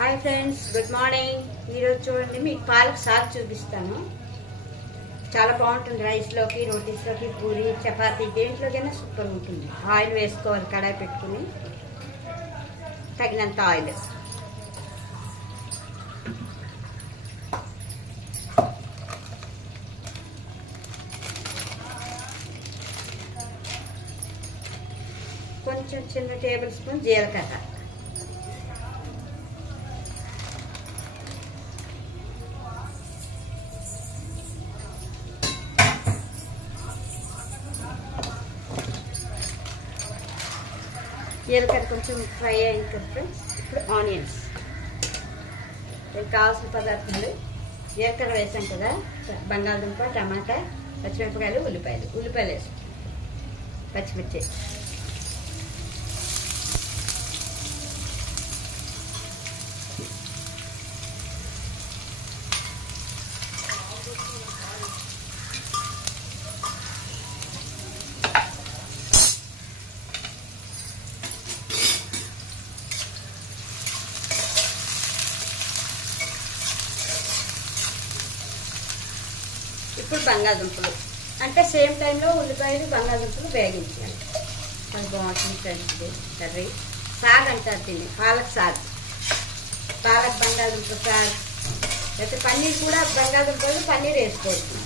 Hi friends, good morning. ఈరోజు చూడండి, మీకు పాలక్ సాగు చూపిస్తాను. చాలా బాగుంటుంది. రైస్లోకి, రోటీస్లోకి, పూరి, చపాతీ దేంట్లోకైనా సూపర్ ఉంటుంది. ఆయిల్ వేసుకోవాలి, కడాయి పెట్టుకుని తగినంత ఆయిల్. కొంచెం చిన్న టేబుల్ స్పూన్ జీలకర్ర, జీలకర్ర కొంచెం ఫ్రై అయిన తర్వాత ఇప్పుడు ఆనియన్స్. దీనికి కావాల్సిన పదార్థాలు: జీలకర్ర వేసాం కదా, బంగాళదుంప, టమాటా, పచ్చిమిరపకాయలు, ఉల్లిపాయలు వేసాం, పచ్చిమిర్చి. ఇప్పుడు బంగాళదుంపలు, అంటే సేమ్ టైంలో ఉల్లిపాయలు, బంగాళదుంపలు వేగించాలి. అది బాగుంటుంది ఫ్రెండ్స్. కర్రీ సాగ్ అంటారు దీన్ని, పాలక్ సాగ్, పాలక్ బంగాళదుంప సాగ్. లేకపోతే పన్నీర్ కూడా, బంగాళదుంపలు పన్నీర్ వేసుకోవచ్చు.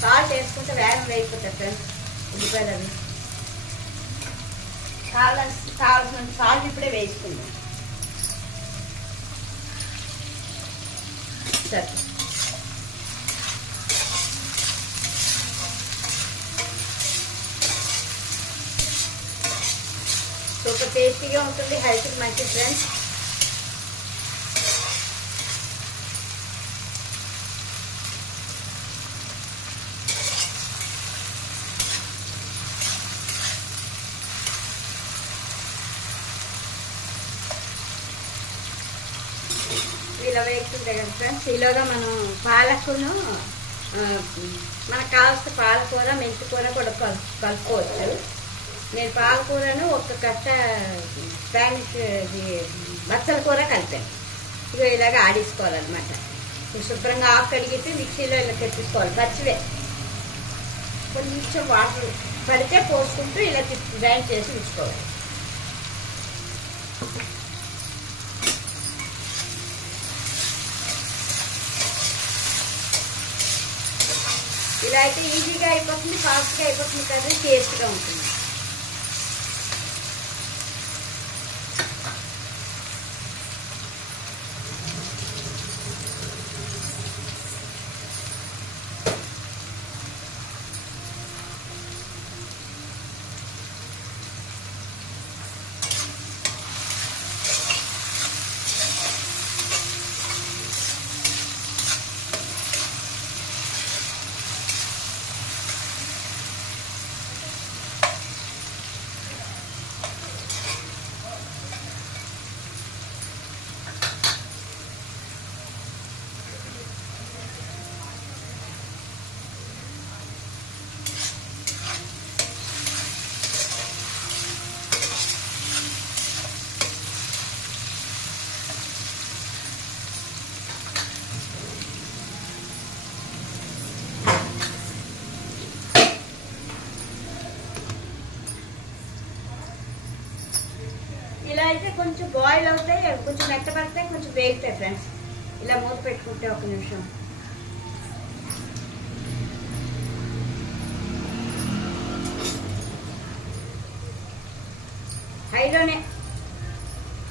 సాల్ట్ వేసుకుంటే వేగం వేగిపోతుంది ఫ్రెండ్స్ ఉల్లిపాయలు. అవి కావాల్సిన సాల్ట్ ఇప్పుడే వేసుకుందాం. సరే, సూపర్ టేస్టీగా ఉంటుంది, హెల్త్కి మంచిది ఫ్రెండ్స్. ఇలా వేస్తుంది కదా ఫ్రెండ్స్. ఈలోగా మనం పాలకును, మనకు కావాల్సిన పాలకూర, మెంతికూర కూడా కలుపుకోవచ్చు. నేను పాలకూరను ఒక కట్ట స్పానిష్ బచ్చల కూర కలిపాను. ఇక ఇలాగ ఆడించుకోవాలన్నమాట. శుభ్రంగా ఆకు కడిగితే మిక్సీలో ఇలా తెప్పించుకోవాలి. పచ్చివే కొంచెం వాటర్ పడితే పోసుకుంటూ ఇలా గ్రైండ్ చేసి ఉంచుకోవాలి. ఇలా అయితే ఈజీగా అయిపోతుంది, ఫాస్ట్గా అయిపోతుంది కదా, టేస్ట్గా ఉంటుంది. ఇలా అయితే కొంచెం బాయిల్ అవుతాయి, కొంచెం మెత్తపడతాయి, కొంచెం వేగుతాయి ఫ్రెండ్స్. ఇలా మూత పెట్టుకుంటే ఒక నిమిషం. హైలోనే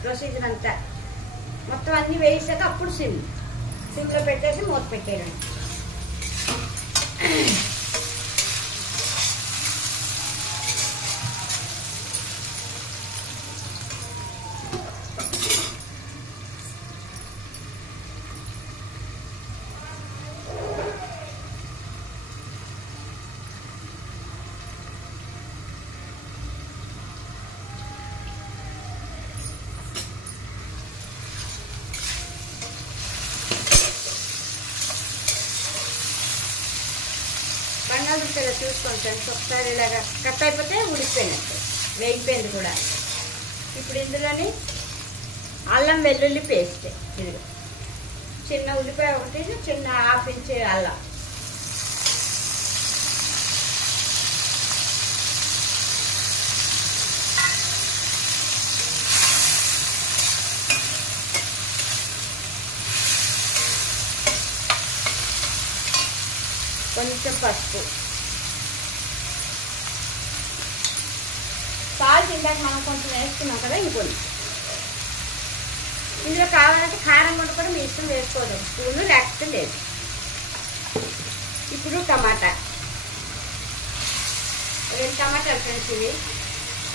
ప్రొసీజర్ అంతా. మొత్తం అన్నీ వేసాక అప్పుడు సిమ్లో పెట్టేసి మూత పెట్టేయండి. ఉంటుందో చూసుకోండి ఫ్రెండ్స్. ఒకసారి ఇలాగా కట్ అయిపోతే ఉడికిపోయినట్టు, వేగిపోయింది కూడా. ఇప్పుడు ఇందులోని అల్లం వెల్లుల్లి పేస్ట్, ఇది చిన్న ఉల్లిపాయ ఒకటి, చిన్న హాఫ్ ఇంచ్ అల్లం, కొంచెం పసుపు, సాల్ట్ ఇందాక మనం కొంచెం వేసుకున్నాం కదా, ఇంకొంచెం. ఇందులో కావాలంటే కారం కూడా మీ ఇష్టం వేసుకోవడం, స్పూను లేకపోతే లేదు. ఇప్పుడు టమాటా, 2 టమాటాలు ఫ్రెండ్స్, ఇవి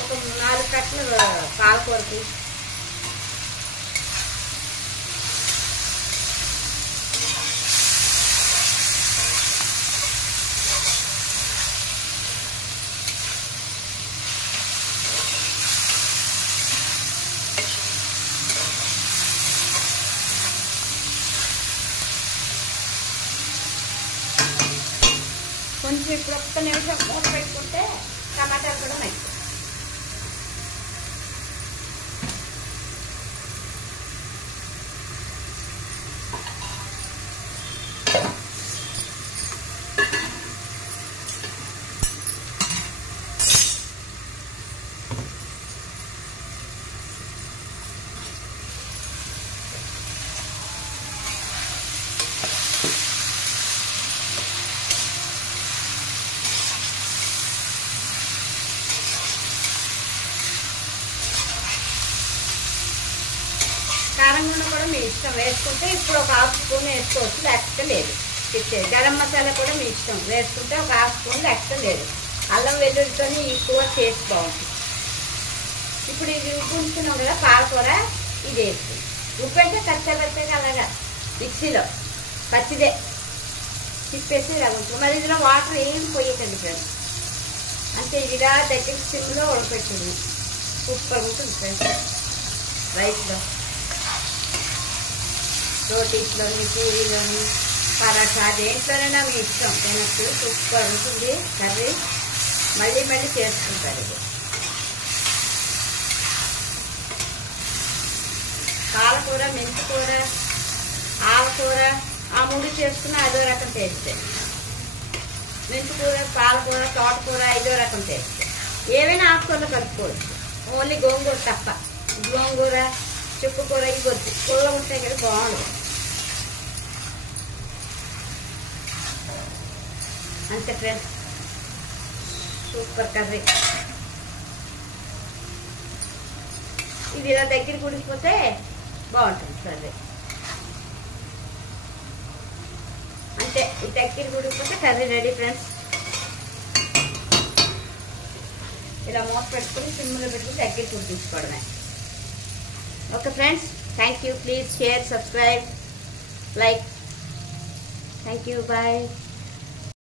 ఒక 4 కట్టలు పాలకూరకి. కొంచెం ఇప్పుడు ఒక్క నిమిషం మూత పెట్టుకుంటే టమాటాలు కూడా మంచి. కారం కూడా మీ ఇష్టం, వేసుకుంటే ఇప్పుడు ఒక 1/2 స్పూన్ వేసుకోవచ్చు, లేకపోతే లేదు. ఇచ్చేది గరం మసాలా కూడా మీ ఇష్టం, వేసుకుంటే ఒక 1/2 స్పూన్, లేకపోతే లేదు. అల్లం వెల్లుల్లితో ఈ కూర టేస్ట్ బాగుంటుంది. ఇప్పుడు ఇది ఉప్పు ఉంచుకున్నాం కదా పాలకూర, ఇది వేస్తుంది. ఉప్పు అంటే కచ్చబెట్టేది అలాగా మిక్సీలో పచ్చిదే తిప్పేసి ఇలా ఉంటుంది. మరి ఇందులో వాటర్ ఏం పోయకండి ఫ్రెండ్స్, అంటే ఇలా దగ్గర సిమ్లో ఉడకపెట్టింది, సూపర్ ఉంటుంది ఫ్రెండ్స్. రైస్లో, రోటీస్లోని, పూరీలోని, పరాఠా దేంట్లోనైనా మీ ఇష్టం తినచ్చు, సూపర్ ఉంటుంది కర్రీ. మళ్ళీ మళ్ళీ చేసుకుంటారు. ఇది పాలకూర, మెంతికూర, ఆవకూర, ఆ 3 చేసుకున్న అదో రకం టేస్ట్. మెంతికూర, పాలకూర, తోటకూర 5వ రకం టేస్ట్. ఏవైనా ఆకుకూరలు కలుపుకోవచ్చు, ఓన్లీ గోంగూర తప్ప. గోంగూర, చుక్కకూర ఇవి వద్దు, పుల్ల ఉంటాయి కదా, బాగుంటుంది. అంతే ఫ్రెండ్స్, సూపర్ కర్రీ. ఇది ఇలా దగ్గరికి ఉడికిపోతే బాగుంటుంది కర్రీ. అంతే, ఈ దగ్గరికి ఉడికిపోతే కర్రీ రెడీ ఫ్రెండ్స్. ఇలా మూత పెట్టుకుని సిమ్లో పెట్టుకుని దగ్గరికి ఉడికించుకోవడమే. Okay friends, thank you. Please share, subscribe, like. Thank you, bye.